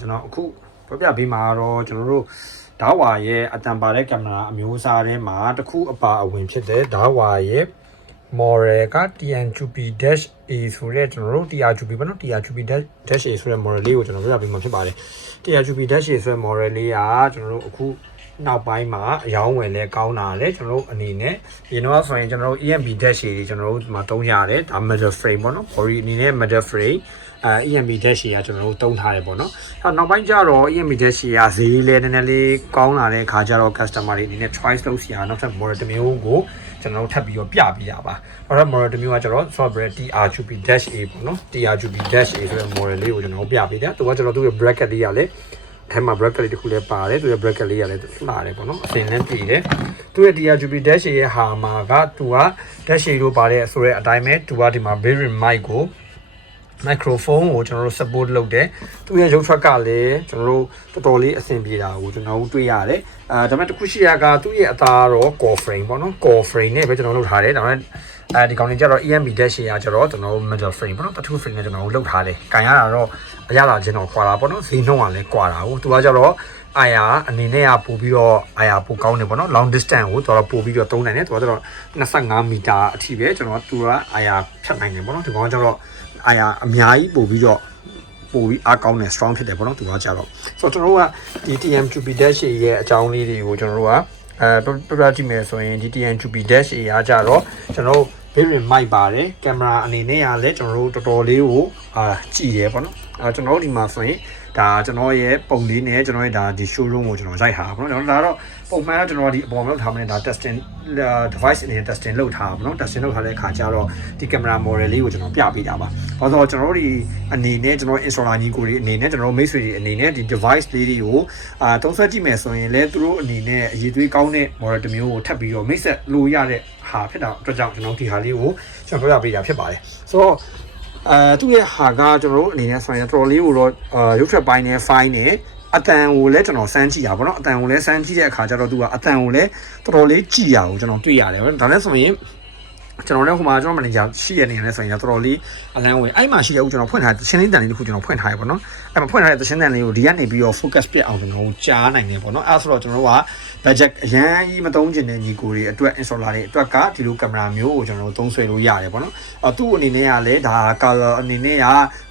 ကျွန်တော်အခုပြပြီးမှာတော့ကျွန်တော်တို့ဓာတ်ဝါရဲ့အတန်ပါတဲ့ကင်မရာအမျိုးအစားထဲမှာတစ်ခုအပါအဝင်ဖြစ်တဲ့ဓာတ်ဝါရဲ့ model က TRQP-A ဆိုတဲ့ကျွန်တော်တို့ TRQP ပေါ့နော် TRQP-A ဆိုတဲ့ model လေးကိုကျွန်တော်ပြပြီးမှာဖြစ်ပါတယ် TRQP-A ဆိုတဲ့ model လေးကကျွန်တော်တို့အခုနောက်ပိုင်းမှာအယောင်းဝင်လဲကောင်းတာလေကျွန်တော်တို့အနေနဲ့ဒီတော့ဆိုရင်ကျွန်တော်တို့ EMB-A တွေကျွန်တော်တို့ဒီမှာတုံးရတယ်ဒါ metal frame ပေါ့နော် body အနေနဲ့ metal frame EMB-A ကကျွန်တော်တို့တုံးထားတယ်ပေါ့နော်အဲ့နောက်ပိုင်းကျတော့ EMB-A ကဈေးလဲနည်းနည်းလေးကောင်းလာတဲ့ခါကျတော့ customer တွေအနေနဲ့ choice လုပ်စီရနောက်ထပ် model တစ်မျိုးကိုကျွန်တော်တို့ထပ်ပြီးတော့ပြပေးတာပါအဲ့တော့ model တစ်မျိုးကကျတော့ software TRQP-A ပေါ့နော် TRQP-A ဆိုတဲ့ model လေးကိုကျွန်တော်ပြပေးတယ်သူကကျွန်တော်တို့ရဲ့ bracket လေးရလဲအဲ့မှာ bracket လေးတစ်ခုလည်းပါတယ်သူရဲ့ bracket လေးရလည်းလှတယ်ပေါ့နော်အစင်လည်းတည်တယ်သူရဲ့ TRQP-A ရဲ့ဟာမှာကသူက dash လို့ပါတယ်ဆိုရဲအတိုင်းပဲသူကဒီမှာ bearing mic ကို microphone ကိုကျွန်တော်တို့ support လုပ်တယ်သူရဲ့ရုပ်ထွက်ကလည်းကျွန်တော်တို့တော်တော်လေးအဆင်ပြေတာကိုကျွန်တော်တို့တွေ့ရတယ်ဒါပေမဲ့တစ်ခုရှိရကသူ့ရဲ့အသားတော့ core frame ပေါ့နော် core frame နဲ့ပဲကျွန်တော်လုပ်ထားတယ်ဒါပေမဲ့ဒီကောင်လေးကျတော့ EMB-A ရကျတော့ကျွန်တော်တို့ metal frame ပေါ့နော်တထူ frame နဲ့ကျွန်တော်တို့လုပ်ထားတယ်ကန်ရတာတော့အရလာချင်းတော့ခွာတာပေါ့နော်ဈေးနှုန်းကလည်းကွာတာကိုသူကကျတော့အာယာအနေနဲ့ကပို့ပြီးတော့အာယာပို့ကောင်းတယ်ပေါ့နော် long distance ကိုတော်တော်ပို့ပြီးတော့သုံးနိုင်တယ်သူကကျတော့25မီတာအထိပဲကျွန်တော်သူကအာယာဖြတ်နိုင်တယ်ပေါ့နော်ဒီကောင်ကကျတော့အာယာအများကြီးပို့ပြီးအားကောင်းတယ် strong ဖြစ်တယ်ပေါ့နော်သူကကြတော့ဆိုတော့ကျွန်တော်တို့ကဒီ TRQP-A ရဲ့အကြောင်းလေးတွေကိုကျွန်တော်တို့ကပြကြည့်မယ်ဆိုရင်ဒီ TRQP-A ကကြတော့ကျွန်တော်တို့ bearing mic ပါတယ်ကင်မရာအနေနဲ့ကလည်းကျွန်တော်တို့တော်တော်လေးကိုကြည့်ရဲပေါ့နော်ကျွန်တော်တို့ဒီမှာဆိုရင်ဒါကျွန်တော်ရဲ့ပုံလေးနဲ့ကျွန်တော်ရဲ့ဒါဒီ showroom ကိုကျွန်တော်ရိုက်ထားပါပေါ့နော်ဒါတော့ပုံမှန်တော့ကျွန်တော်ဒီအပေါ်မှာလုပ်ထားမယ်ဒါ testing device အနေနဲ့ testing လုပ်ထားပါပေါ့နော် testing လုပ်ထားတဲ့အခါကျတော့ဒီ camera model လေးကိုကျွန်တော်ပြပေးတာပါဘာလို့ကျွန်တော်တို့ဒီအနေနဲ့ကျွန်တော် installer ညီကိုတွေအနေနဲ့ကျွန်တော်မိတ်ဆွေတွေအနေနဲ့ဒီ device လေးတွေကိုသုံးဆွဲကြည့်မယ်ဆိုရင်လည်းသူတို့အနေနဲ့အရေးသွေးကောင်းတဲ့ model တစ်မျိုးကိုထပ်ပြီးတော့မိတ်ဆက်လို့ရတဲ့ဟာဖြစ်တာအတွက်ကြောင့်ကျွန်တော်ဒီဟာလေးကိုကျွန်တော်ပြပေးတာဖြစ်ပါတယ်ဆိုတော့သူ့ရဲ့ဟာကကျွန်တော်တို့အနေနဲ့ဆိုရင်တော်တော်လေးကိုတော့ရုပ်ထက်ပိုင်းနဲ့ fine နဲ့အတန်ကိုလည်းကျွန်တော်စမ်းကြည့်တာပေါ့နော်အတန်ကိုလည်းစမ်းကြည့်တဲ့အခါကျတော့သူကအတန်ကိုလည်းတော်တော်လေးကြည့်ရအောင်ကျွန်တော်တွေ့ရတယ်ဒါလည်းဆိုရင်ကျွန်တော်လည်းဟိုမှာကျွန်တော်မန်နေဂျာရှိရနေတယ်ဆိုရင်တော်တော်လေးအလန်းဝင်အဲ့မှာရှိရဦးကျွန်တော်ဖွင့်ထားတဲ့သင်းလေးတန်လေးတစ်ခုကျွန်တော်ဖွင့်ထားရပေါ့နော်အဲ့မှာဖွင့်ထားတဲ့သင်းတန်လေးကိုဒီကနေပြီးတော့ focus ပြတ်အောင်ကျွန်တော်ကြားနိုင်တယ်ပေါ့နော်အဲ့ဆိုတော့ကျွန်တော်တို့က budget အရန်ကြီးမသုံးချင်တဲ့ညီကိုတွေအတွက် installer တွေအတွက်ကဒီလိုကင်မရာမျိုးကိုကျွန်တော်တို့သုံးဆွဲလို့ရတယ်ပေါ့နော်သူ့အနေနဲ့ကလည်းဒါ color အနေနဲ့က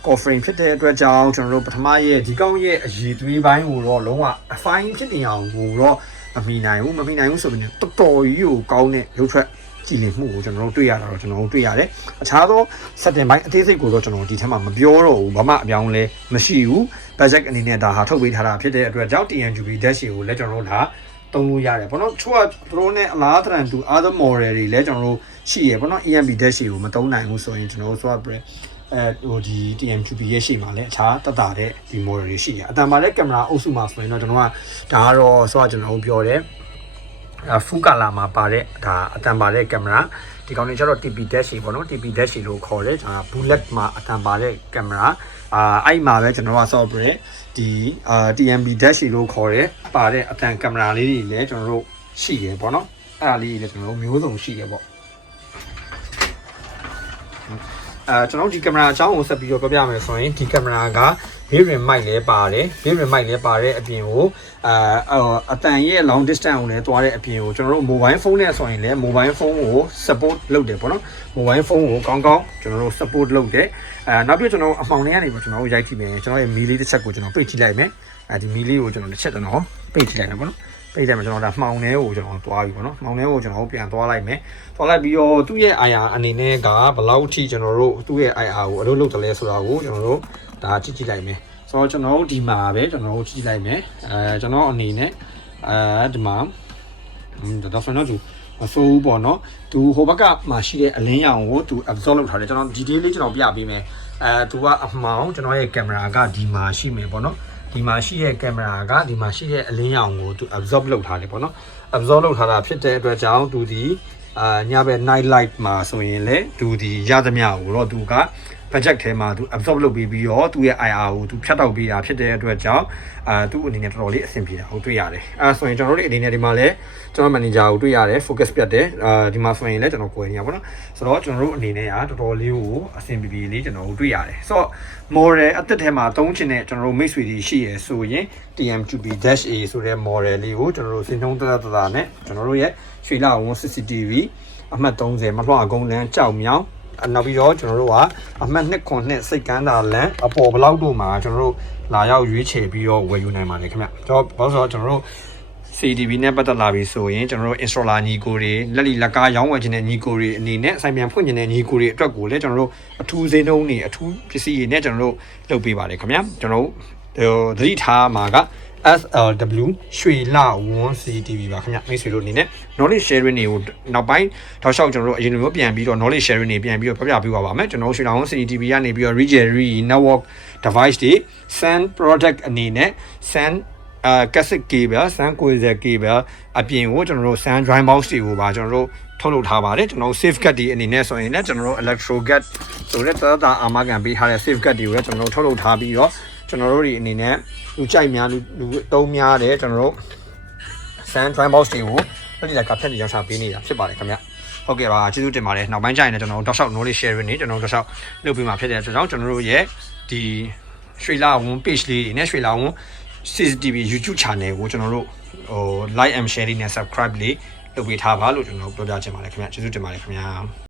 core frame ဖြစ်တဲ့အတွက်ကြောင့်ကျွန်တော်တို့ပထမရဲ့ဒီကောင်းရဲ့အရေးသွေးပိုင်းကိုတော့လုံးဝ fine ဖြစ်နေအောင်ကိုတော့မမိနိုင်ဘူးဆိုပြီးတော်တော်ကြီးကိုကောင်းတဲ့ရုပ်ထွက်ကြည်လင်မှုကိုကျွန်တော်တို့တွေ့ရတာတော့ကျွန်တော်တို့တွေ့ရတယ်အခြားသော setting ပိုင်းအသေးစိတ်ကိုတော့ကျွန်တော်ဒီထက်မှမပြောတော့ဘူးဘာမှအပြောင်းလဲမရှိဘူး budget အနေနဲ့ဒါဟာထုတ်ပေးထားတာဖြစ်တဲ့အတွက်ကြောင့် TRQP-A ကိုလည်းကျွန်တော်တို့ဒါသုံးလို့ရတယ်ပေါ့နော်ချို့ကတို့နဲ့အလားတရန်တူ other model တွေလည်းကျွန်တော်တို့ရှိရပေါ့နော် EMB-A ကိုမသုံးနိုင်ဘူးဆိုရင်ကျွန်တော်တို့ဆိုတော့ဟိုဒီ TRQP-A ရှိမှာလည်းအခြားတတတဲ့ဒီ model တွေရှိရအတန်ပါတဲ့ကင်မရာအုပ်စုမှာဆိုရင်တော့ကျွန်တော်ကဒါကတော့ဆိုတော့ကျွန်တော်တို့ပြောတယ်full color မှာပါတဲ့ဒါအတန်ပါတဲ့ကင်မရာဒီကောင်တွေကျတော့ TP-A ပေါ့နော် TP-A လို့ခေါ်တယ်ဒါ bullet မှာအတန်ပါတဲ့ကင်မရာအဲ့မှာပဲကျွန်တော်က software ဒီTMB-A လို့ခေါ်တယ်ပါတဲ့အတန်ကင်မရာလေးတွေလည်းကျွန်တော်တို့ရှိရပေါ့နော်အဲ့ဒါလေးတွေလည်းကျွန်တော်တို့မျိုးစုံရှိရပေါ့ကျွန်တော်ဒီကင်မရာအကြောင်းကိုဆက်ပြီးတော့ပြောပြမယ်ဆိုရင်ဒီကင်မရာက bearing mic လည်းပါတယ် bearing mic လည်းပါတဲ့အပြင်ကိုအတန်ရဲ့ long distance ကိုလည်းတွားတဲ့အပြင်ကိုကျွန်တော်တို့ mobile phone နဲ့ဆိုရင်လည်း mobile phone ကို support လုပ်တယ်ပေါ့နော် mobile phone ကိုကောင်းကောင်းကျွန်တော်တို့ support လုပ်တယ်နောက်ပြီးကျွန်တော်အမှောင်လေးကနေပြီးကျွန်တော်တို့ရိုက်ကြည့်မယ်ကျွန်တော်ရဲ့မီလေးတစ်ချက်ကိုကျွန်တော်ပိတ်ကြည့်လိုက်မယ်ဒီမီလေးကိုကျွန်တော်တစ်ချက်တော့ပိတ်ကြည့်လိုက်မယ်ပေါ့နော်ပိတ်လိုက်မယ်ကျွန်တော်ဒါမှောင်ထဲကိုကျွန်တော်တွားပြီပေါ့နော်မှောင်ထဲကိုကျွန်တော်ပြန်တွားလိုက်မယ်တွားလိုက်ပြီးတော့သူ့ရဲ့ IR အနေနဲ့ကဘယ်လောက်ထိကျွန်တော်တို့သူ့ရဲ့ IR ကိုအလုပ်လုပ်တယ်လဲဆိုတာကိုကျွန်တော်တို့ဒါကြည့်လိုက်မယ်ဆိုတော့ကျွန်တော်တို့ဒီမှာပဲကျွန်တော်တို့ကြည့်လိုက်မယ်ကျွန်တော်အနေနဲ့ဒီမှာဒါဆိုတော့သူမဆိုးဘူးပေါ့နော်သူဟိုဘက်ကမှာရှိတဲ့အလင်းရောင်ကိုသူ absorb လုပ်ထားတယ်ကျွန်တော် detail လေးကျွန်တော်ပြပေးမယ်သူကအမှောင်ကျွန်တော်ရဲ့ကင်မရာကဒီမှာရှိမယ်ပေါ့နော်ဒီမှာရှိတဲ့ကင်မရာကဒီမှာရှိတဲ့အလင်းရောင်ကိုသူ absorb လုပ်ထားတယ်ပေါ့နော် absorb လုပ်ထားတာဖြစ်တဲ့အတွက်ကြောင့်သူဒီညဘက် night light မှာဆိုရင်လေသူဒီရသမျှကိုတော့သူက budget ထဲမှာသူ absorb လုပ်ပြီးပြီးတော့သူ့ရဲ့ IR ကိုသူဖြတ်တောက်ပြီးတာဖြစ်တဲ့အတွက်ကြောင့်သူ့အနေနဲ့တော်တော်လေးအဆင်ပြေတာကိုတွေ့ရတယ်အဲဆိုရင်ကျွန်တော်တို့အနေနဲ့ဒီမှာလည်းကျွန်တော် manager ကိုတွေ့ရတယ် focus ပြတ်တယ်ဒီမှာဆိုရင်လည်းကျွန်တော်ကိုယ်နေရပါတော့ဆိုတော့ကျွန်တော်တို့အနေနဲ့ကတော်တော်လေးကိုအဆင်ပြေလေးကျွန်တော်တို့တွေ့ရတယ်ဆိုတော့ model အသစ်ထဲမှာသုံးချင်တဲ့ကျွန်တော်တို့မိတ်ဆွေတွေရှိရဆိုရင် 𝗵𝗄𝗵-A ဆိုတဲ့ model လေးကိုကျွန်တော်တို့စင်ထုံးတသားနဲ့ကျွန်တော်တို့ရဲ့ရွှေလဝန်း CCTV အမှတ်30မလွှကုန်းလန်းကြောက်မြောင်းနောက်ပြီးတော့ကျွန်တော်တို့ကအမှတ်2စိတ်ကမ်းသာလန်အပေါ်ဘလောက်တို့မှာကျွန်တော်တို့လာရောက်ရွေးချယ်ပြီးတော့ဝယ်ယူနိုင်ပါတယ်ခင်ဗျကျွန်တော်ဘာလို့ဆိုတော့ကျွန်တော်တို့ CCTV နဲ့ပတ်သက်လာပြီဆိုရင်ကျွန်တော်တို့ installer ညီကိုတွေလက်လီလက်ကားရောင်းဝယ်ခြင်းတဲ့ညီကိုတွေအနေနဲ့ဆိုင်ပြန်ဖွင့်ခြင်းတဲ့ညီကိုတွေအတွက်ကိုလည်းကျွန်တော်တို့အထူးဈေးနှုန်းတွေအထူးပစ္စည်းတွေနဲ့ကျွန်တော်တို့လုပ်ပေးပါတယ်ခင်ဗျကျွန်တော်တို့သတိထားမှာကSLW ရွှေလဝန်း CCTV ပါခင်ဗျမိတ်ဆွေတို့အနေနဲ့ knowledge sharing တွေကိုနောက်ပိုင်းတောက်လျှောက်ကျွန်တော်တို့အရင်လိုမျိုးပြန်ပြီးတော့ knowledge sharing တွေပြန်ပြီးတော့ပြပြပေးပါမယ်ကျွန်တော်တို့ရွှေလဝန်း CCTV ကနေပြီးတော့ Reyee network device တွေ SAN product အနေနဲ့ SAN cassette cable SAN 𝗪𝗄𝗲 cable အပြင်ကိုကျွန်တော်တို့ SAN dry box တွေကိုပါကျွန်တော်တို့ထုတ်လုပ်ထားပါတယ်ကျွန်တော်တို့ safe guard တွေအနေနဲ့ဆိုရင်လည်းကျွန်တော်တို့ electro guard ဆိုတဲ့သက်သာအာမခံပေးထားတဲ့ safe guard တွေကိုလည်းကျွန်တော်တို့ထုတ်လုပ်ထားပြီးတော့ကျွန်တော်တို့ဒီအနေနဲ့လူကြိုက်များလူသုံးများတယ်ကျွန်တော်တို့ SAN dry box တွေကိုပြည်လက်ကဖက်နေရောက်ချပေးနေတာဖြစ်ပါတယ်ခင်ဗျဟုတ်ကဲ့ပါကျေးဇူးတင်ပါတယ်နောက်ပိုင်းကျရင်လည်းကျွန်တော်တို့တောက်လျှောက် knowledge sharing တွေကျွန်တော်တို့တောက်လျှောက်လုပ်ပေးမှာဖြစ်တဲ့အတွက်ကြောင့်ကျွန်တော်တို့ရဲ့ဒီရွှေလဝန်း page လေးတွေနဲ့ရွှေလဝန်း CCTV YouTube channel ကိုကျွန်တော်တို့like and share လေးနဲ့ subscribe လေးလုပ်ပေးထားပါလို့ကျွန်တော်တို့ပြောပြချင်ပါတယ်ခင်ဗျကျေးဇူးတင်ပါတယ်ခင်ဗျာ